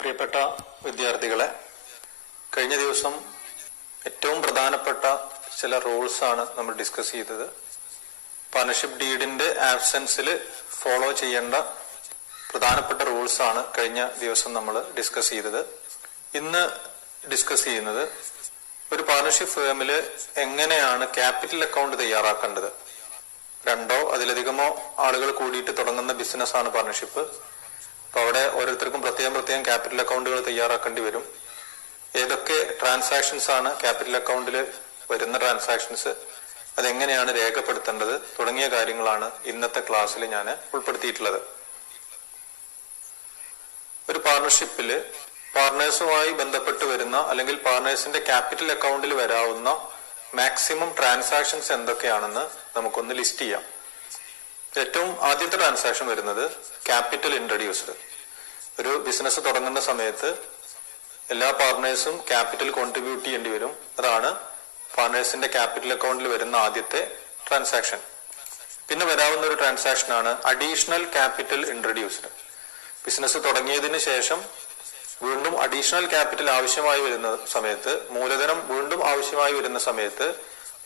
പ്രിയപ്പെട്ട വിദ്യാർത്ഥികളെ, കഴിഞ്ഞ ദിവസം ഏറ്റവും പ്രധാനപ്പെട്ട ചില റൂൾസാണ് നമ്മൾ ഡിസ്കസ് ചെയ്തത്. പാർട്ണർഷിപ്പ് ഡീഡിന്റെ ആബ്സെൻസിൽ ഫോളോ ചെയ്യേണ്ട പ്രധാനപ്പെട്ട റൂൾസാണ് കഴിഞ്ഞ ദിവസം നമ്മൾ ഡിസ്കസ് ചെയ്തത്. ഇന്ന് ഡിസ്കസ് ചെയ്യുന്നത് ഒരു പാർട്ണർഷിപ്പ് ഫേമിൽ എങ്ങനെയാണ് ക്യാപിറ്റൽ അക്കൗണ്ട് തയ്യാറാക്കേണ്ടത്. രണ്ടോ അതിലധികമോ ആളുകൾ കൂടിയിട്ട് തുടങ്ങുന്ന ബിസിനസ്സാണ് പാർട്ണർഷിപ്പ്. അപ്പൊ അവിടെ ഓരോരുത്തർക്കും പ്രത്യേകം ക്യാപിറ്റൽ അക്കൗണ്ടുകൾ തയ്യാറാക്കേണ്ടി വരും. ഏതൊക്കെ ട്രാൻസാക്ഷൻസ് ആണ് ക്യാപിറ്റൽ അക്കൗണ്ടിൽ വരുന്ന ട്രാൻസാക്ഷൻസ്, അതെങ്ങനെയാണ് രേഖപ്പെടുത്തേണ്ടത് തുടങ്ങിയ കാര്യങ്ങളാണ് ഇന്നത്തെ ക്ലാസ്സിൽ ഞാൻ ഉൾപ്പെടുത്തിയിട്ടുള്ളത്. ഒരു പാർട്ണർഷിപ്പിൽ പാർട്ണേഴ്സുമായി ബന്ധപ്പെട്ട് വരുന്ന അല്ലെങ്കിൽ പാർട്ണേഴ്സിന്റെ ക്യാപിറ്റൽ അക്കൗണ്ടിൽ വരാവുന്ന മാക്സിമം ട്രാൻസാക്ഷൻസ് എന്തൊക്കെയാണെന്ന് നമുക്കൊന്ന് ലിസ്റ്റ് ചെയ്യാം. ഏറ്റവും ആദ്യത്തെ ട്രാൻസാക്ഷൻ വരുന്നത് ക്യാപിറ്റൽ ഇൻട്രൊഡ്യൂസ്ഡ്. ഒരു ബിസിനസ് തുടങ്ങുന്ന സമയത്ത് എല്ലാ പാർട്ണേഴ്സും ക്യാപിറ്റൽ കോൺട്രിബ്യൂട്ട് ചെയ്യേണ്ടി വരും. അതാണ് പാർട്ണേഴ്സിന്റെ ക്യാപിറ്റൽ അക്കൗണ്ടിൽ വരുന്ന ആദ്യത്തെ ട്രാൻസാക്ഷൻ. പിന്നെ വരാവുന്ന ഒരു ട്രാൻസാക്ഷൻ ആണ് അഡീഷണൽ ക്യാപിറ്റൽ ഇൻട്രൊഡ്യൂസ്ഡ്. ബിസിനസ് തുടങ്ങിയതിന് ശേഷം വീണ്ടും അഡീഷണൽ ക്യാപിറ്റൽ ആവശ്യമായി വരുന്ന സമയത്ത്, മൂലധനം വീണ്ടും ആവശ്യമായി വരുന്ന സമയത്ത്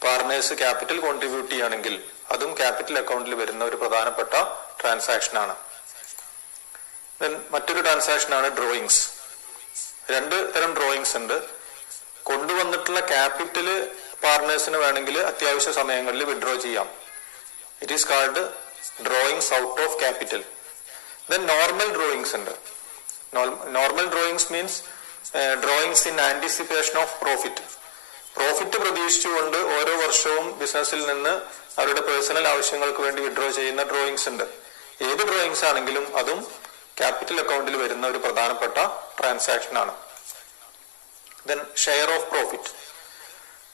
പാർട്ണേഴ്സ് ക്യാപിറ്റൽ കോൺട്രിബ്യൂട്ട് ചെയ്യുകയാണെങ്കിൽ അതും ക്യാപിറ്റൽ അക്കൗണ്ടിൽ വരുന്ന ഒരു പ്രധാനപ്പെട്ട ട്രാൻസാക്ഷൻ ആണ്. മറ്റൊരു ട്രാൻസാക്ഷൻ ആണ് ഡ്രോയിങ്സ്. രണ്ട് തരം ഡ്രോയിങ്സ് ഉണ്ട്. കൊണ്ടുവന്നിട്ടുള്ള ക്യാപിറ്റല് പാർട്ണേഴ്സിന് വേണമെങ്കിൽ അത്യാവശ്യ സമയങ്ങളിൽ വിഡ്രോ ചെയ്യാം. It is called drawings out of capital. Then normal drawings ഉണ്ട്. Normal drawings means drawings in anticipation of profit. Profit പ്രതീക്ഷിച്ചുകൊണ്ട് ഓരോ വർഷവും ബിസിനസ്സിൽ നിന്ന് അവരുടെ പേഴ്സണൽ ആവശ്യങ്ങൾക്ക് വേണ്ടി വിഡ്രോ ചെയ്യുന്ന ഡ്രോയിങ്സ് ഉണ്ട്. ഏത് ഡ്രോയിങ്സ് ആണെങ്കിലും അതും ക്യാപിറ്റൽ അക്കൗണ്ടിൽ വരുന്ന ഒരു പ്രധാനപ്പെട്ട ട്രാൻസാക്ഷൻ ആണ്. Then share of profit.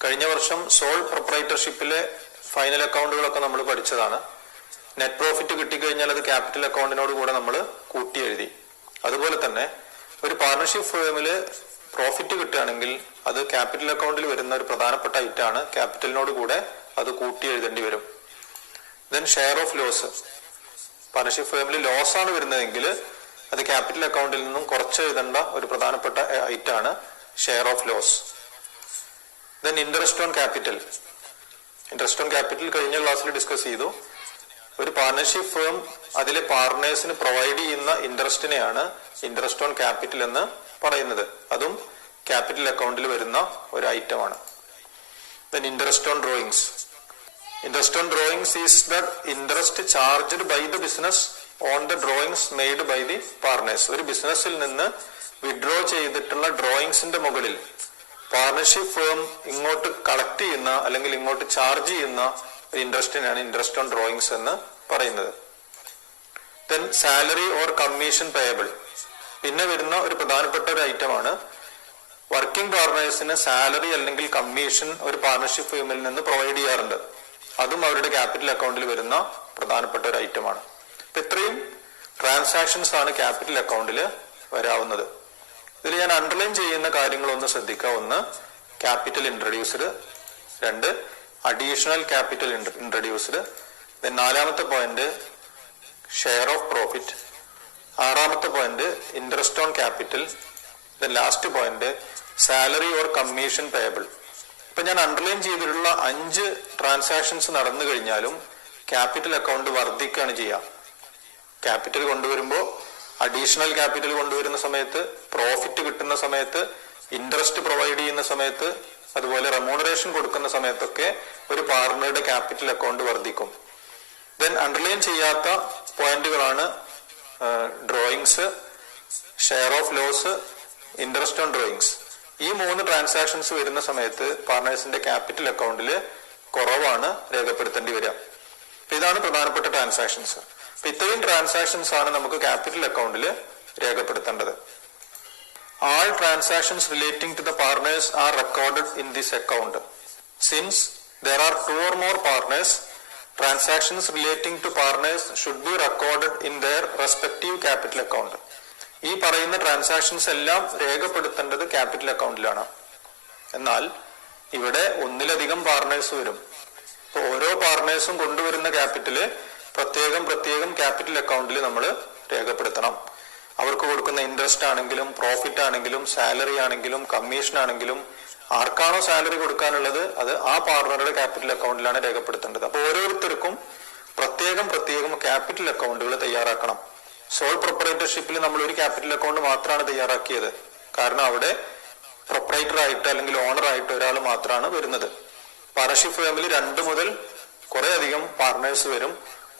കഴിഞ്ഞ വർഷം സോൾ പ്രൊപ്രൈറ്റർഷിപ്പിലെ ഫൈനൽ അക്കൗണ്ടുകളൊക്കെ നമ്മൾ പഠിച്ചതാണ്. നെറ്റ് പ്രോഫിറ്റ് കിട്ടിക്കഴിഞ്ഞാൽ അത് ക്യാപിറ്റൽ അക്കൗണ്ടിനോട് കൂടെ നമ്മൾ കൂട്ടി എഴുതി. അതുപോലെ തന്നെ ഒരു പാർട്ണർഷിപ്പ് ഫേമില് പ്രോഫിറ്റ് കിട്ടുകയാണെങ്കിൽ അത് ക്യാപിറ്റൽ അക്കൗണ്ടിൽ വരുന്ന ഒരു പ്രധാനപ്പെട്ട ഐറ്റാണ്. ക്യാപിറ്റലിനോട് കൂടെ അത് കൂട്ടി എഴുതേണ്ടി വരും. Then share of loss. Partnership ഫേമിൽ ലോസ് ആണ് വരുന്നതെങ്കിൽ അത് ക്യാപിറ്റൽ അക്കൗണ്ടിൽ നിന്നും കുറച്ച് എഴുതേണ്ട ഒരു പ്രധാനപ്പെട്ട ഐറ്റാണ് share of loss. Then interest on capital. Interest on capital കഴിഞ്ഞ ക്ലാസ്സിൽ ഡിസ്കസ് ചെയ്തു. ഒരു പാർട്ണർഷിപ്പ് ഫേം അതിലെ പാർട്ണേഴ്സിന് പ്രൊവൈഡ് ചെയ്യുന്ന ഇൻട്രസ്റ്റിനെയാണ് ഇൻട്രസ്റ്റ് ഓൺ ക്യാപിറ്റൽ എന്ന് പറയുന്നത്. അതും ക്യാപിറ്റൽ അക്കൗണ്ടിൽ വരുന്ന ഒരു ഐറ്റമാണ്. Then interest on drawings. Interest on drawings is the interest charged by the business on the drawings made by the partners. ഒരു ബിസിനസ്സിൽ നിന്ന് വിഡ്രോ ചെയ്തിട്ടുള്ള ഡ്രോയിങ്സിന്റെ മുകളിൽ പാർട്ണർഷിപ്പ് ഫേം ഇങ്ങോട്ട് കളക്ട് ചെയ്യുന്ന അല്ലെങ്കിൽ ഇങ്ങോട്ട് ചാർജ് ചെയ്യുന്ന ഇൻട്രസ്റ്റിനാണ് ഇൻട്രസ്റ്റ് ഓൺ ഡ്രോയിങ്സ് എന്ന് പറയുന്നത്. Then salary or commission payable. പിന്നെ വരുന്ന ഒരു പ്രധാനപ്പെട്ട ഒരു ഐറ്റമാണ് വർക്കിംഗ് പാർട്ണേഴ്സിന് സാലറി അല്ലെങ്കിൽ കമ്മീഷൻ ഒരു പാർട്ണർഷിപ്പ് ഫേമിൽ നിന്ന് പ്രൊവൈഡ് ചെയ്യാറുണ്ട്. അതും അവരുടെ ക്യാപിറ്റൽ അക്കൗണ്ടിൽ വരുന്ന പ്രധാനപ്പെട്ട ഒരു ഐറ്റമാണ്. അപ്പൊ ഇത്രയും ട്രാൻസാക്ഷൻസ് ആണ് ക്യാപിറ്റൽ അക്കൗണ്ടിൽ വരാവുന്നത്. ഇതിൽ ഞാൻ അണ്ടർലൈൻ ചെയ്യുന്ന കാര്യങ്ങളൊന്ന് ശ്രദ്ധിക്കുക. ഒന്ന്, ക്യാപിറ്റൽ ഇൻട്രൊഡ്യൂസ്ഡ്. രണ്ട്, അഡീഷണൽ ക്യാപിറ്റൽ ഇൻട്രൊഡ്യൂസ്ഡ്. ദെൻ നാലാമത്തെ പോയിന്റ് ഷെയർ ഓഫ് പ്രോഫിറ്റ്. ആറാമത്തെ point interest on capital. Then last point salary or commission payable. ഇപ്പൊ ഞാൻ അണ്ടർലൈൻ ചെയ്തിട്ടുള്ള 5 ട്രാൻസാക്ഷൻസ് നടന്നു കഴിഞ്ഞാലും ക്യാപിറ്റൽ അക്കൗണ്ട് വർദ്ധിക്കുകയാണ് ചെയ്യുക. ക്യാപിറ്റൽ കൊണ്ടുവരുമ്പോൾ അഡീഷണൽ ക്യാപിറ്റൽ കൊണ്ടുവരുന്ന സമയത്ത്, പ്രോഫിറ്റ് കിട്ടുന്ന സമയത്ത്, ഇൻട്രസ്റ്റ് പ്രൊവൈഡ് ചെയ്യുന്ന സമയത്ത്, അതുപോലെ റെമ്യൂണറേഷൻ കൊടുക്കുന്ന സമയത്തൊക്കെ ഒരു പാർട്ണറുടെ ക്യാപിറ്റൽ അക്കൗണ്ട് വർദ്ധിക്കും. ദെൻ അണ്ടർലൈൻ ചെയ്യാത്ത പോയിന്റുകളാണ് drawings, share of loss, interest on drawings. ഈ 3 ട്രാൻസാക്ഷൻസ് വരുന്ന സമയത്ത് പാർട്ണേഴ്സിന്റെ ക്യാപിറ്റൽ അക്കൗണ്ടിൽ കുറവാണ് രേഖപ്പെടുത്തേണ്ടി വരിക. ഇതാണ് പ്രധാനപ്പെട്ട ട്രാൻസാക്ഷൻസ്. അപ്പൊ ഇത്രയും ട്രാൻസാക്ഷൻസ് ആണ് നമുക്ക് ക്യാപിറ്റൽ അക്കൗണ്ടിൽ രേഖപ്പെടുത്തേണ്ടത്. All transactions relating to the partners are recorded in this account. Since there are 2 or more partners, transactions relating to partners should be recorded in their respective capital account. ഈ പറയുന്ന transactions എല്ലാം രേഖപ്പെടുത്തേണ്ടത് capital അക്കൗണ്ടിലാണ്. എന്നാൽ ഇവിടെ ഒന്നിലധികം partners വരും. അപ്പോൾ ഓരോ പാർട്ണേഴ്സും കൊണ്ടുവരുന്ന ക്യാപിറ്റല് പ്രത്യേകം ക്യാപിറ്റൽ അക്കൗണ്ടിൽ നമ്മൾ രേഖപ്പെടുത്തണം. അവർക്ക് കൊടുക്കുന്ന ഇൻട്രസ്റ്റ് ആണെങ്കിലും പ്രോഫിറ്റ് ആണെങ്കിലും സാലറി ആണെങ്കിലും കമ്മീഷൻ ആണെങ്കിലും ആർക്കാണോ സാലറി കൊടുക്കാനുള്ളത് അത് ആ പാർട്ണറുടെ ക്യാപിറ്റൽ അക്കൗണ്ടിലാണ് രേഖപ്പെടുത്തേണ്ടത്. അപ്പോൾ ഓരോരുത്തർക്കും പ്രത്യേകം ക്യാപിറ്റൽ അക്കൗണ്ടുകൾ തയ്യാറാക്കണം. സോൾ പ്രൊപ്പറേറ്റർഷിപ്പിൽ നമ്മൾ ഒരു ക്യാപിറ്റൽ അക്കൗണ്ട് മാത്രമാണ് തയ്യാറാക്കിയത്. കാരണം അവിടെ പ്രൊപ്പറേറ്റർ ആയിട്ട് അല്ലെങ്കിൽ ഓണർ ആയിട്ട് ഒരാൾ മാത്രമാണ് വരുന്നത്. പാർട്ണർഷിപ്പ് ഫേമിൽ 2 മുതൽ കുറെ അധികം പാർട്ട്നേഴ്സ് വരും.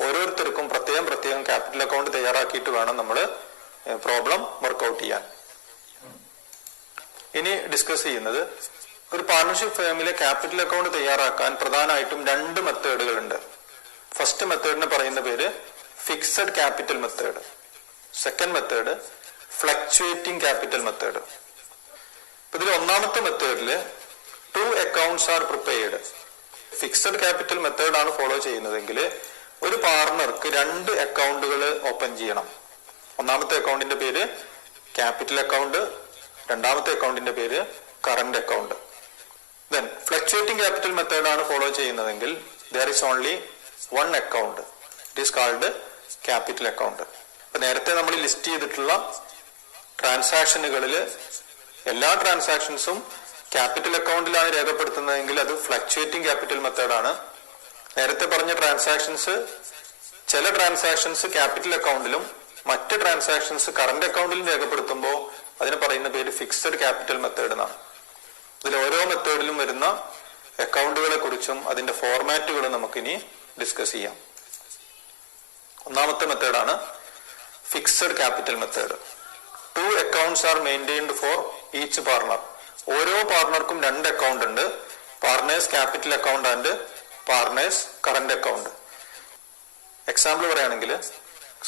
ഓരോരുത്തർക്കും പ്രത്യേകം ക്യാപിറ്റൽ അക്കൗണ്ട് തയ്യാറാക്കിയിട്ട് വേണം നമ്മൾ പ്രോബ്ലം വർക്ക്ഔട്ട് ചെയ്യാൻ. ഇനി ഡിസ്കസ് ചെയ്യുന്നത് ഒരു പാർട്ണർഷിപ്പ് ഫേമിലെ ക്യാപിറ്റൽ അക്കൗണ്ട് തയ്യാറാക്കാൻ പ്രധാനമായിട്ടും 2 മെത്തേഡുകളുണ്ട്. ഫസ്റ്റ് മെത്തേഡിന് പറയുന്ന പേര് fixed capital method. Second method fluctuating capital method. ഇതിൽ ഒന്നാമത്തെ മെത്തേഡിൽ 2 accounts are prepared. Fixed capital മെത്തേഡാണ് ഫോളോ ചെയ്യുന്നതെങ്കിൽ ഒരു പാർട്ണർക്ക് 2 അക്കൗണ്ടുകൾ ഓപ്പൺ ചെയ്യണം. ഒന്നാമത്തെ അക്കൗണ്ടിന്റെ പേര് ക്യാപിറ്റൽ അക്കൗണ്ട്, രണ്ടാമത്തെ അക്കൗണ്ടിന്റെ പേര് current account. Then fluctuating capital മെത്തേഡാണ് ഫോളോ ചെയ്യുന്നതെങ്കിൽ there is only one account. It is called capital account. അപ്പൊ നേരത്തെ നമ്മൾ ലിസ്റ്റ് ചെയ്തിട്ടുള്ള ട്രാൻസാക്ഷനുകളിൽ എല്ലാ ട്രാൻസാക്ഷൻസും ക്യാപിറ്റൽ അക്കൗണ്ടിലാണ് രേഖപ്പെടുത്തുന്നതെങ്കിൽ അത് ഫ്ലക്ച്വേറ്റിംഗ് ക്യാപിറ്റൽ മെത്തേഡാണ്. നേരത്തെ പറഞ്ഞ ചില ട്രാൻസാക്ഷൻസ് ക്യാപിറ്റൽ അക്കൗണ്ടിലും മറ്റ് ട്രാൻസാക്ഷൻസ് കറന്റ് അക്കൗണ്ടിലും രേഖപ്പെടുത്തുമ്പോൾ അതിന് പറയുന്ന പേര് ഫിക്സഡ് ക്യാപിറ്റൽ മെത്തേഡ് എന്നാണ്. ഇതിൽ ഓരോ മെത്തേഡിലും വരുന്ന അക്കൗണ്ടുകളെ കുറിച്ചും അതിന്റെ ഫോർമാറ്റുകളും നമുക്കിനി ഡിസ്കസ് ചെയ്യാം. ഒന്നാമത്തെ മെത്തേഡാണ് fixed capital method. 2 accounts are maintained for each partner. ഓരോ പാർട്ണർക്കും 2 അക്കൗണ്ട് ഉണ്ട്. Partners capital account and partners current account. Example പറയുകയാണെങ്കിൽ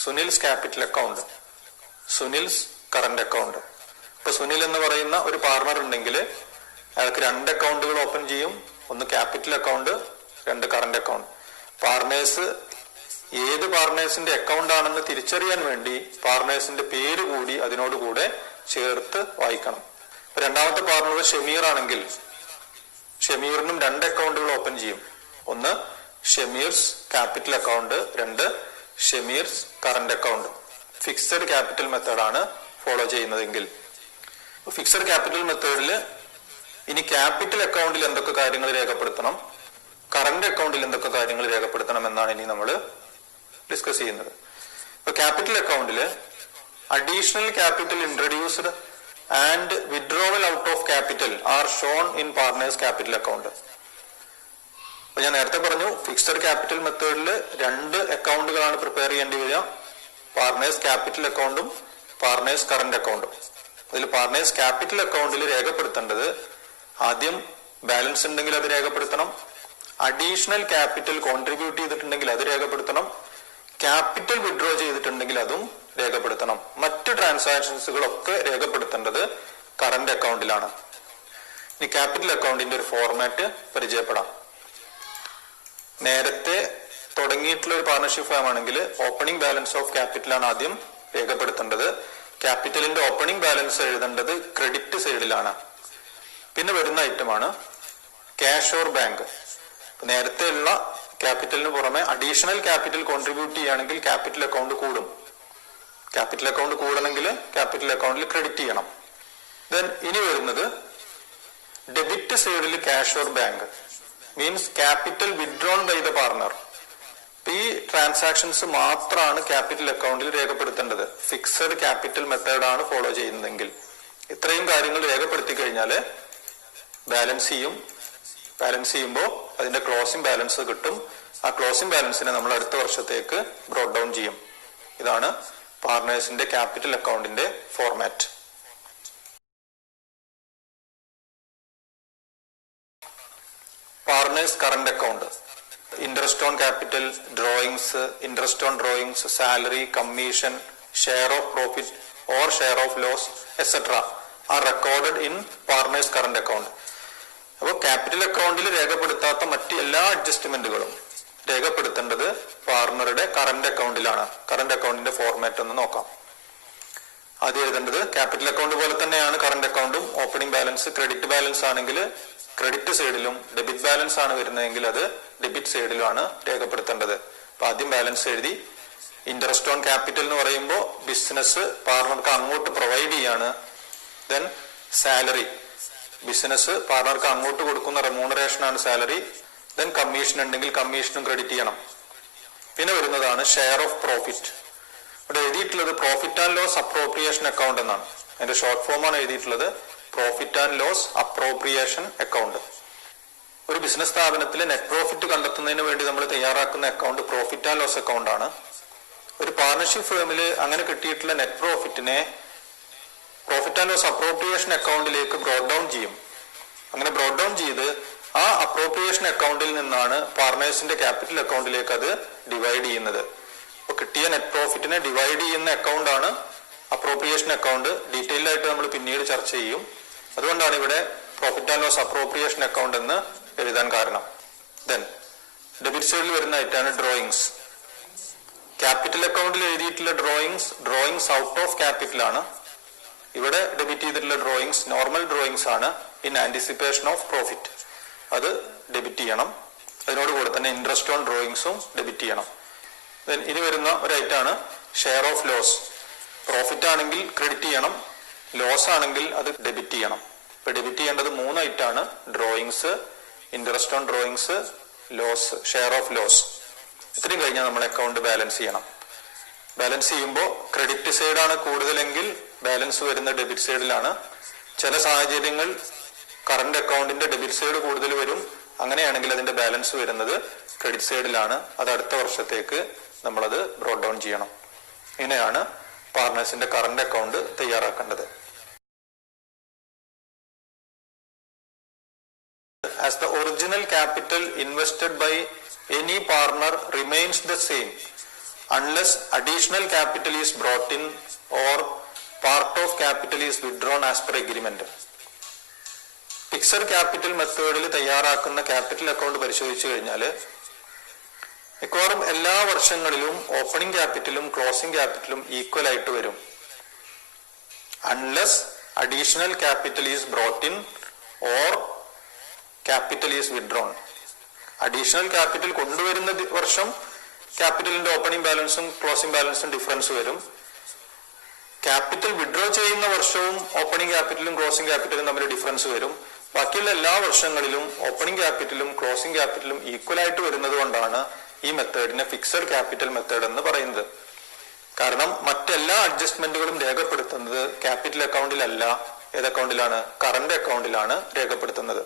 Sunil's capital account, Sunil's current account. ഇപ്പൊ സുനിൽ എന്ന് പറയുന്ന ഒരു പാർട്ണർ ഉണ്ടെങ്കിൽ അയാൾക്ക് 2 അക്കൗണ്ടുകൾ ഓപ്പൺ ചെയ്യും. ഒന്ന് capital account, 2 current account. Partners ഏത് പാർട്ണേഴ്സിന്റെ അക്കൗണ്ട് ആണെന്ന് തിരിച്ചറിയാൻ വേണ്ടി പാർട്ണേഴ്സിന്റെ പേര് കൂടി അതിനോടുകൂടെ ചേർത്ത് വായിക്കണം. ഇപ്പൊ രണ്ടാമത്തെ പാർട്ണർ ഷമീർ ആണെങ്കിൽ ഷമീറിനും 2 അക്കൗണ്ടുകൾ ഓപ്പൺ ചെയ്യും. ഒന്ന് Shameer's capital account, 2 Shameer's current account. Fixed capital മെത്തേഡാണ് ഫോളോ ചെയ്യുന്നതെങ്കിൽ. ഫിക്സഡ് ക്യാപിറ്റൽ മെത്തേഡിൽ ഇനി ക്യാപിറ്റൽ അക്കൗണ്ടിൽ എന്തൊക്കെ കാര്യങ്ങൾ രേഖപ്പെടുത്തണം, കറന്റ് അക്കൗണ്ടിൽ എന്തൊക്കെ കാര്യങ്ങൾ രേഖപ്പെടുത്തണം എന്നാണ് ഇനി നമ്മൾ ഡിസ്കസ് ചെയ്യുന്നത്. ഇപ്പൊ ക്യാപിറ്റൽ അക്കൗണ്ടിൽ additional capital introduced and withdrawal out of capital are shown in partners capital account. അപ്പൊ ഞാൻ നേരത്തെ പറഞ്ഞു ഫിക്സഡ് ക്യാപിറ്റൽ മെത്തേഡിൽ 2 അക്കൗണ്ടുകളാണ് പ്രിപ്പയർ ചെയ്യേണ്ടി വരിക. പാർട്ണേഴ്സ് ക്യാപിറ്റൽ അക്കൗണ്ടും പാർട്ണേഴ്സ് കറന്റ് അക്കൗണ്ടും. അതിൽ പാർട്ണേഴ്സ് ക്യാപിറ്റൽ അക്കൗണ്ടിൽ രേഖപ്പെടുത്തേണ്ടത് ആദ്യം ബാലൻസ് ഉണ്ടെങ്കിൽ അത് രേഖപ്പെടുത്തണം, അഡീഷണൽ ക്യാപിറ്റൽ കോൺട്രിബ്യൂട്ട് ചെയ്തിട്ടുണ്ടെങ്കിൽ അത് രേഖപ്പെടുത്തണം, ക്യാപിറ്റൽ വിഡ്രോ ചെയ്തിട്ടുണ്ടെങ്കിൽ അതും രേഖപ്പെടുത്തണം. മറ്റ് ട്രാൻസാക്ഷൻസുകളൊക്കെ രേഖപ്പെടുത്തേണ്ടത് കറന്റ് അക്കൗണ്ടിലാണ്. ഇനി ക്യാപിറ്റൽ അക്കൗണ്ടിന്റെ ഒരു ഫോർമാറ്റ് പരിചയപ്പെടാം. നേരത്തെ തുടങ്ങിയിട്ടുള്ള ഒരു പാർട്ണർഷിപ്പ് ഫേം ആണെങ്കിൽ ഓപ്പണിംഗ് ബാലൻസ് ഓഫ് ക്യാപിറ്റൽ ആണ് ആദ്യം രേഖപ്പെടുത്തേണ്ടത്. ക്യാപിറ്റലിന്റെ ഓപ്പണിംഗ് ബാലൻസ് എഴുതേണ്ടത് ക്രെഡിറ്റ് സൈഡിലാണ്. പിന്നെ വരുന്ന ഐറ്റമാണ് ക്യാഷ് ഓർ ബാങ്ക്. നേരത്തെ ഉള്ള ക്യാപിറ്റലിന് പുറമെ അഡീഷണൽ ക്യാപിറ്റൽ കോൺട്രിബ്യൂട്ട് ചെയ്യുകയാണെങ്കിൽ ക്യാപിറ്റൽ അക്കൗണ്ട് കൂടും. ക്യാപിറ്റൽ അക്കൗണ്ട് കൂടണമെങ്കിൽ ക്യാപിറ്റൽ അക്കൗണ്ടിൽ ക്രെഡിറ്റ് ചെയ്യണം. ദെൻ ഇനി വരുന്നത് ഡെബിറ്റ് സൈഡിൽ cash or bank means capital withdrawn by the partner. ഈ ട്രാൻസാക്ഷൻസ് മാത്രമാണ് ക്യാപിറ്റൽ അക്കൗണ്ടിൽ രേഖപ്പെടുത്തേണ്ടത്. ഫിക്സഡ് ക്യാപിറ്റൽ മെത്തേഡാണ് ഫോളോ ചെയ്യുന്നതെങ്കിൽ ഇത്രയും കാര്യങ്ങൾ രേഖപ്പെടുത്തി കഴിഞ്ഞാൽ ബാലൻസ് ചെയ്യും. ബാലൻസ് ചെയ്യുമ്പോൾ അതിന്റെ ക്ലോസിംഗ് ബാലൻസ് കിട്ടും. ആ ക്ലോസിംഗ് ബാലൻസിനെ നമ്മൾ അടുത്ത വർഷത്തേക്ക് ബ്രോട്ട് ഡൗൺ ചെയ്യും. ഇതാണ് പാർട്ണേഴ്സിന്റെ ക്യാപിറ്റൽ അക്കൗണ്ടിന്റെ format. Partners current account, interest on capital, drawings, interest on drawings, salary, commission, share of profit or share of loss etcetera are recorded in partners current account. അപ്പോൾ capital അക്കൗണ്ടിൽ രേഖപ്പെടുത്താത്ത മറ്റ് എല്ലാ അഡ്ജസ്റ്റ്മെന്റുകളും രേഖപ്പെടുത്തേണ്ടത് പാർട്ണറുടെ കറന്റ് അക്കൗണ്ടിലാണ്. കറന്റ് അക്കൗണ്ടിന്റെ ഫോർമാറ്റ് ഒന്ന് നോക്കാം. ആദ്യം എഴുതേണ്ടത് ക്യാപിറ്റൽ അക്കൗണ്ട് പോലെ തന്നെയാണ് കറന്റ് അക്കൗണ്ടും. ഓപ്പണിംഗ് ബാലൻസ് ക്രെഡിറ്റ് ബാലൻസ് ആണെങ്കിൽ ക്രെഡിറ്റ് സൈഡിലും, ഡെബിറ്റ് ബാലൻസ് ആണ് വരുന്നതെങ്കിൽ അത് ഡെബിറ്റ് സൈഡിലുമാണ് രേഖപ്പെടുത്തേണ്ടത്. അപ്പൊ ആദ്യം ബാലൻസ് എഴുതി ഇൻട്രസ്റ്റ് ഓൺ ക്യാപിറ്റൽ എന്ന് പറയുമ്പോൾ ബിസിനസ് പാർട്ണർക്ക് അങ്ങോട്ട് പ്രൊവൈഡ് ചെയ്യാണ്. ദെൻ സാലറി, ബിസിനസ് പാർട്ണർക്ക് അങ്ങോട്ട് കൊടുക്കുന്ന റെമ്യൂണറേഷൻ ആണ് സാലറി. ദെൻ കമ്മീഷൻ ഉണ്ടെങ്കിൽ കമ്മീഷനും ക്രെഡിറ്റ് ചെയ്യണം. പിന്നെ വരുന്നതാണ് ഷെയർ ഓഫ് പ്രോഫിറ്റ്. ഇവിടെ എഴുതിയിട്ടുള്ളത് profit and loss appropriation account എന്നാണ്. അതിന്റെ ഷോർട്ട് ഫോമാണ് എഴുതിയിട്ടുള്ളത് profit and loss appropriation account. ഒരു ബിസിനസ് സ്ഥാപനത്തിലെ നെറ്റ് പ്രോഫിറ്റ് കണ്ടെത്തുന്നതിന് വേണ്ടി നമ്മൾ തയ്യാറാക്കുന്ന account profit and loss account ആണ്. ഒരു പാർട്ണർഷിപ്പ് ഫേമിൽ അങ്ങനെ കിട്ടിയിട്ടുള്ള നെറ്റ് പ്രോഫിറ്റിനെ പ്രോഫിറ്റ് ആൻഡ് ലോസ് അപ്രോപ്രിയേഷൻ അക്കൗണ്ടിലേക്ക് ബ്രോഡ് ഡൗൺ ചെയ്യും. അങ്ങനെ ബ്രോഡ് ഡൗൺ ചെയ്ത് ആ അപ്രോപ്രിയേഷൻ അക്കൗണ്ടിൽ നിന്നാണ് പാർട്ണേഴ്സിന്റെ ക്യാപിറ്റൽ അക്കൗണ്ടിലേക്ക് അത് ഡിവൈഡ് ചെയ്യുന്നത്. അപ്പൊ കിട്ടിയ നെറ്റ് പ്രോഫിറ്റിനെ ഡിവൈഡ് ചെയ്യുന്ന അക്കൗണ്ട് ആണ് അപ്രോപ്രിയേഷൻ അക്കൗണ്ട്. ഡീറ്റെയിൽഡ് ആയിട്ട് നമ്മൾ പിന്നീട് ചർച്ച ചെയ്യും. അതുകൊണ്ടാണ് ഇവിടെ profit and loss appropriation account എന്ന് എഴുതാൻ കാരണം. ദെൻ ഡെബിറ്റ് സൈഡിൽ വരുന്ന ഐറ്റാണ് ഡ്രോയിങ്സ്. ക്യാപിറ്റൽ അക്കൗണ്ടിൽ എഴുതിയിട്ടുള്ള ഡ്രോയിങ്സ് ഔട്ട് ഓഫ് ക്യാപിറ്റൽ ആണ്. ഇവിടെ ഡെബിറ്റ് ചെയ്തിട്ടുള്ള ഡ്രോയിങ്സ് നോർമൽ ഡ്രോയിങ്സ് ആണ് ഇൻ ആന്റിസിപ്പേഷൻ ഓഫ് പ്രോഫിറ്റ്. അത് ഡെബിറ്റ് ചെയ്യണം. അതിനോട് കൂടെ തന്നെ ഇൻട്രസ്റ്റ് ഓൺ ഡ്രോയിങ്സും ഡെബിറ്റ് ചെയ്യണം. ദെൻ ഇനി വരുന്ന ഒരു ഐറ്റാണ് ഷെയർ ഓഫ് ലോസ്. പ്രോഫിറ്റ് ആണെങ്കിൽ ക്രെഡിറ്റ് ചെയ്യണം, ലോസ് ആണെങ്കിൽ അത് ഡെബിറ്റ് ചെയ്യണം. ഇപ്പൊ ഡെബിറ്റ് ചെയ്യേണ്ടത് 3 ഐറ്റാണ്: drawings, interest on drawings, loss, share of loss. ഇത്രയും കഴിഞ്ഞാൽ നമ്മൾ അക്കൗണ്ട് ബാലൻസ് ചെയ്യണം. ബാലൻസ് ചെയ്യുമ്പോൾ ക്രെഡിറ്റ് സൈഡാണ് കൂടുതലെങ്കിൽ ബാലൻസ് വരുന്ന ഡെബിറ്റ് സൈഡിലാണ്. ചില സാഹചര്യങ്ങൾ കറണ്ട് അക്കൗണ്ടിന്റെ ഡെബിറ്റ് സൈഡ് കൂടുതൽ വരും. അങ്ങനെയാണെങ്കിൽ അതിന്റെ ബാലൻസ് വരുന്നത് ക്രെഡിറ്റ് സൈഡിലാണ്. അത് അടുത്ത വർഷത്തേക്ക് നമ്മളത് ബ്രോഡ് ഡൗൺ ചെയ്യണം. ഇങ്ങനെയാണ് പാർട്ണേഴ്സിന്റെ കറണ്ട് അക്കൗണ്ട് തയ്യാറാക്കേണ്ടത്. As the original capital invested by any partner remains the same unless additional capital is brought in or part of capital is withdrawn as per agreement. Fixed capital മെത്തേഡിൽ തയ്യാറാക്കുന്ന capital account പരിശോധിച്ചു കഴിഞ്ഞാൽ മിക്കവാറും എല്ലാ വർഷങ്ങളിലും opening ക്യാപിറ്റലും closing ക്യാപിറ്റലും equal ആയിട്ട് വരും. Unless additional capital is brought in or capital is withdrawn. Additional capital കൊണ്ടുവരുന്ന വർഷം ക്യാപിറ്റലിന്റെ ഓപ്പണിംഗ് ബാലൻസും ക്ലോസിംഗ് ബാലൻസും ഡിഫറൻസ് വരും. ക്യാപിറ്റൽ വിഡ്രോ ചെയ്യുന്ന വർഷവും ഓപ്പണിംഗ് ക്യാപിറ്റലും ക്ലോസിംഗ് ക്യാപിറ്റലും തമ്മിൽ ഡിഫറൻസ് വരും. ബാക്കിയുള്ള എല്ലാ വർഷങ്ങളിലും ഓപ്പണിംഗ് ക്യാപിറ്റലും ക്ലോസിംഗ് ക്യാപിറ്റലും ഈക്വൽ ആയിട്ട് വരുന്നത് കൊണ്ടാണ് ഈ മെത്തേഡിനെ ഫിക്സഡ് ക്യാപിറ്റൽ മെത്തേഡ് എന്ന് പറയുന്നത്. കാരണം മറ്റെല്ലാ അഡ്ജസ്റ്റ്മെന്റുകളും രേഖപ്പെടുത്തുന്നത് ക്യാപിറ്റൽ അക്കൗണ്ടിലല്ല. ഏത് അക്കൗണ്ടിലാണ്? കറണ്ട് അക്കൗണ്ടിലാണ് രേഖപ്പെടുത്തുന്നത്.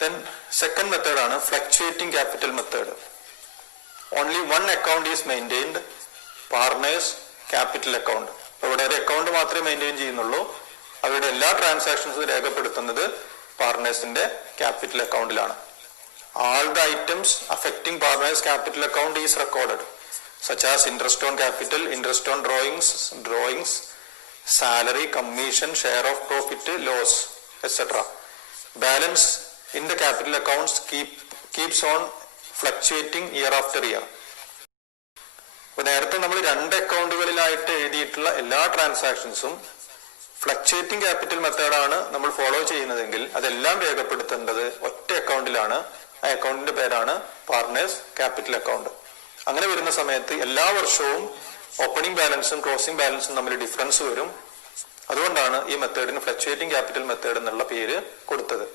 Then second method ആണ് fluctuating capital method. Only one account is maintained, partners capital account. ഇവിടെ ഒരു അക്കൗണ്ട് മാത്രമേ മെയിൻറ്റെയിൻ ചെയ്യുന്നുള്ളൂ. അവരുടെ എല്ലാ ട്രാൻസാക്ഷൻസും രേഖപ്പെടുത്തുന്നത് പാർട്ണേഴ്സിന്റെ capital അക്കൗണ്ടിലാണ്. All the items affecting partners capital account is recorded, such as interest on capital, interest on drawings, salary, commission, share of profit, loss, etc. Balance in the capital accounts keeps on fluctuating year after year. ഇപ്പൊ നേരത്തെ നമ്മൾ 2 അക്കൗണ്ടുകളിലായിട്ട് എഴുതിയിട്ടുള്ള എല്ലാ ട്രാൻസാക്ഷൻസും fluctuating capital മെത്തേഡാണ് നമ്മൾ follow ചെയ്യുന്നതെങ്കിൽ അതെല്ലാം രേഖപ്പെടുത്തേണ്ടത് ഒറ്റ അക്കൗണ്ടിലാണ്. ആ അക്കൗണ്ടിന്റെ പേരാണ് പാർട്ണേഴ്സ് ക്യാപിറ്റൽ അക്കൗണ്ട്. അങ്ങനെ വരുന്ന സമയത്ത് എല്ലാ വർഷവും ഓപ്പണിംഗ് ബാലൻസും ക്ലോസിംഗ് ബാലൻസും തമ്മിൽ ഡിഫറൻസ് വരും. അതുകൊണ്ടാണ് ഈ മെത്തേഡിന് ഫ്ലക്ച്വേറ്റിംഗ് ക്യാപിറ്റൽ മെത്തേഡ് എന്നുള്ള പേര് കൊടുത്തത്.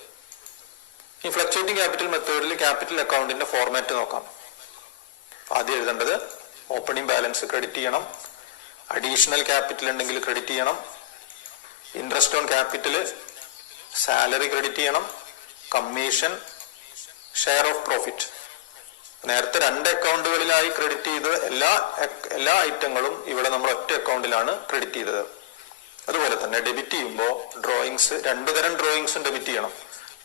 ഈ ഫ്ലക്ച്വേറ്റിംഗ് ക്യാപിറ്റൽ മെത്തേഡിൽ ക്യാപിറ്റൽ അക്കൗണ്ടിന്റെ ഫോർമാറ്റ് നോക്കാം. ആദ്യം എഴുതേണ്ടത് ഓപ്പണിംഗ് ബാലൻസ് ക്രെഡിറ്റ് ചെയ്യണം, അഡീഷണൽ ക്യാപിറ്റൽ ഉണ്ടെങ്കിൽ ക്രെഡിറ്റ് ചെയ്യണം, interest on capital, salary credit ചെയ്യണം, കമ്മീഷൻ, ഷെയർ ഓഫ് പ്രോഫിറ്റ്. നേരത്തെ 2 അക്കൗണ്ടുകളിലായി ക്രെഡിറ്റ് ചെയ്ത എല്ലാ ഐറ്റങ്ങളും ഇവിടെ നമ്മൾ ഒറ്റ അക്കൗണ്ടിലാണ് ക്രെഡിറ്റ് ചെയ്തത്. അതുപോലെ തന്നെ ഡെബിറ്റ് ചെയ്യുമ്പോൾ ഡ്രോയിങ്സ് 2 തരം ഡ്രോയിങ്സും ഡെബിറ്റ് ചെയ്യണം.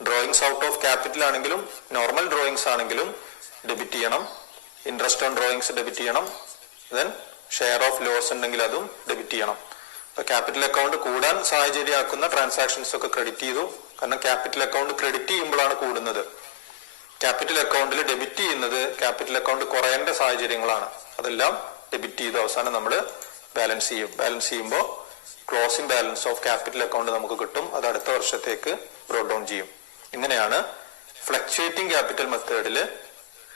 ഡ്രോയിങ്സ് ഔട്ട് ഓഫ് ക്യാപിറ്റൽ ആണെങ്കിലും നോർമൽ ഡ്രോയിങ്സ് ആണെങ്കിലും ഡെബിറ്റ് ചെയ്യണം. ഇൻട്രസ്റ്റ് ഓൺ ഡ്രോയിങ്സ് ഡെബിറ്റ് ചെയ്യണം. ദെൻ ഷെയർ ഓഫ് ലോസ് ഉണ്ടെങ്കിൽ അതും ഡെബിറ്റ് ചെയ്യണം. അപ്പൊ ക്യാപിറ്റൽ അക്കൗണ്ട് കൂടാൻ സാഹചര്യമാക്കുന്ന ട്രാൻസാക്ഷൻസ് ഒക്കെ ക്രെഡിറ്റ് ചെയ്തു. കാരണം ക്യാപിറ്റൽ അക്കൗണ്ട് ക്രെഡിറ്റ് ചെയ്യുമ്പോഴാണ് കൂടുന്നത്. ക്യാപിറ്റൽ അക്കൗണ്ടിൽ ഡെബിറ്റ് ചെയ്യുന്നത് ക്യാപിറ്റൽ അക്കൗണ്ട് കുറയേണ്ട സാഹചര്യങ്ങളാണ്. അതെല്ലാം ഡെബിറ്റ് ചെയ്തു അവസാനം നമ്മൾ ബാലൻസ് ചെയ്യും. ബാലൻസ് ചെയ്യുമ്പോൾ closing balance of capital account നമുക്ക് കിട്ടും. അത് അടുത്ത വർഷത്തേക്ക് ബ്രോഡ് ഡൗൺ ചെയ്യും. ഇങ്ങനെയാണ് ഫ്ലക്ച്വേറ്റിംഗ് ക്യാപിറ്റൽ മെത്തേഡിൽ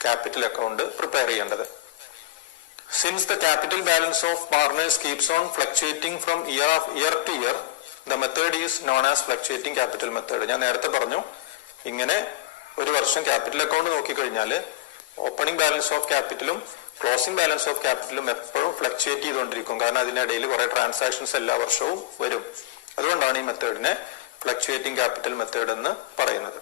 ക്യാപിറ്റൽ അക്കൗണ്ട് പ്രിപ്പയർ ചെയ്യേണ്ടത്. Since the capital balance of partners keeps on fluctuating from year to year, the method is known as fluctuating capital method. ഞാൻ നേരത്തെ പറഞ്ഞു, ഇങ്ങനെ ഒരു വർഷം ക്യാപിറ്റൽ അക്കൗണ്ട് നോക്കിക്കഴിഞ്ഞാൽ ഓപ്പണിംഗ് ബാലൻസ് ഓഫ് ക്യാപിറ്റലും ക്ലോസിംഗ് ബാലൻസ് ഓഫ് ക്യാപിറ്റലും എപ്പോഴും ഫ്ലക്ച്വേറ്റ് ചെയ്തുകൊണ്ടിരിക്കും. കാരണം അതിനിടയിൽ കുറെ ട്രാൻസാക്ഷൻസ് എല്ലാ വർഷവും വരും. അതുകൊണ്ടാണ് ഈ മെത്തേഡിനെ ഫ്ലക്ച്വേറ്റിംഗ് ക്യാപിറ്റൽ മെത്തേഡ് എന്ന് പറയുന്നത്.